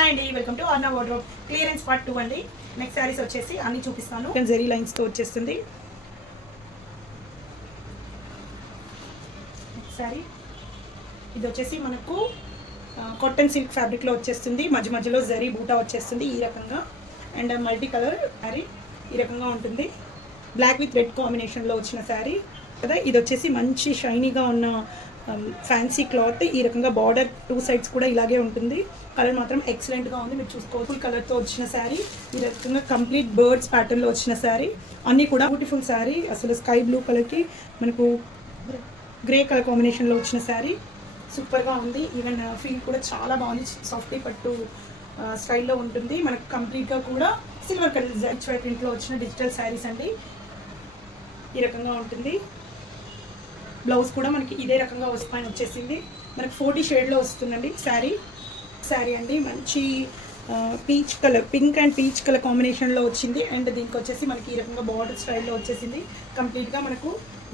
Hi అండి, welcome to అర్నా wardrobe clearance part 2 అండి. Next saris వచ్చేసి అన్ని చూపిస్తాను. జెరీ లైన్స్తో వచ్చేస్తుంది. నెక్స్ట్ శారీ ఇది వచ్చేసి మనకు కాటన్ సిల్క్ ఫ్యాబ్రిక్లో వచ్చేస్తుంది. మధ్య మధ్యలో జరీ బూటా వచ్చేస్తుంది ఈ రకంగా. అండ్ మల్టీ కలర్ శారీ ఈ రకంగా ఉంటుంది. బ్లాక్ విత్ రెడ్ కాంబినేషన్లో వచ్చిన శారీ కదా. ఇది వచ్చేసి మంచి షైనీగా ఉన్న ఫ్యాన్సీ క్లాత్. ఈ రకంగా బార్డర్ 2 సైడ్స్ కూడా ఇలాగే ఉంటుంది. కలర్ మాత్రం ఎక్సలెంట్గా ఉంది, మీరు చూసుకోవచ్చు. ఫుల్ కలర్తో వచ్చిన శారీ ఈ రకంగా కంప్లీట్ బర్డ్స్ ప్యాటర్న్లో వచ్చిన శారీ. అన్నీ కూడా బ్యూటిఫుల్ శారీ. అసలు స్కై బ్లూ కలర్కి మనకు గ్రే కలర్ కాంబినేషన్లో వచ్చిన శారీ సూపర్గా ఉంది. ఈవెన్ ఫీల్ కూడా చాలా బాగుంది. సాఫ్టీ పట్టు స్టైల్లో ఉంటుంది. మనకు కంప్లీట్గా కూడా సిల్వర్ కలర్ జరీ ప్రింట్లో వచ్చిన డిజిటల్ శారీస్ అండి. ఈ రకంగా ఉంటుంది. బ్లౌజ్ కూడా మనకి ఇదే రకంగా పైన వచ్చేసింది. మనకి 40 షేడ్లో వస్తుందండి శారీ అండి. మంచి peach colour, pink and peach colour కాంబినేషన్లో వచ్చింది. అండ్ దీనికి వచ్చేసి మనకి ఈ రకంగా బార్డర్ స్టైల్లో వచ్చేసింది. కంప్లీట్గా మనకు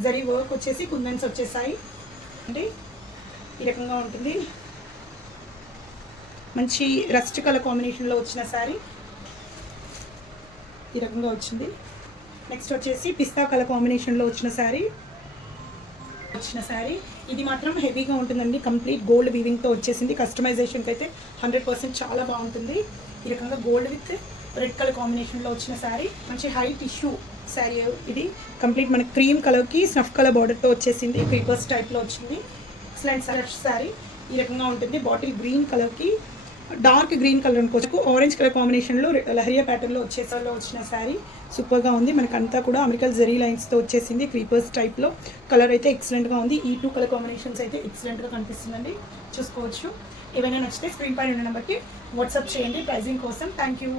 జరీ వర్క్ వచ్చేసి కుందన్స్ వచ్చేసాయి అంటే ఈ రకంగా ఉంటుంది. మంచి రస్ట్ కలర్ కాంబినేషన్లో వచ్చిన శారీ ఈ రకంగా వచ్చింది. నెక్స్ట్ వచ్చేసి పిస్తా కలర్ కాంబినేషన్లో వచ్చిన శారీ ఇది మాత్రం హెవీగా ఉంటుందండి. కంప్లీట్ గోల్డ్ వీవింగ్తో వచ్చేసింది. కస్టమైజేషన్కి అయితే 100% చాలా బాగుంటుంది. ఈ రకంగా గోల్డ్ విత్ రెడ్ కలర్ కాంబినేషన్లో వచ్చిన శారీ. మంచి హై టిష్యూ శారీ ఇది. కంప్లీట్ మనకి క్రీమ్ కలర్కి స్నఫ్ కలర్ బార్డర్తో వచ్చేసింది. క్రీపర్స్ టైప్లో వచ్చింది. ఎక్సలెంట్ శారీ ఈ రకంగా ఉంటుంది. బాటిల్ గ్రీన్ కలర్కి డార్క్ గ్రీన్ కలర్ అనుకోవచ్చు. ఆరెంజ్ కలర్ కాంబినేషన్లో లహరియా ప్యాటర్న్లో వచ్చిన శారీ సూపర్గా ఉంది. మనకి అంతా కూడా అమెరికల్ జరీ లైన్స్తో వచ్చేసింది. క్రీపర్స్ టైప్లో కలర్ అయితే ఎక్సలెంట్గా ఉంది. ఈ 2 కలర్ కాంబినేషన్స్ అయితే ఎక్సలెంట్గా కనిపిస్తుందండి, చూసుకోవచ్చు. ఏవైనా నచ్చితే స్క్రీన్ పైన ఉన్న నెంబర్కి వాట్సాప్ చేయండి ప్రైజింగ్ కోసం. Thank you.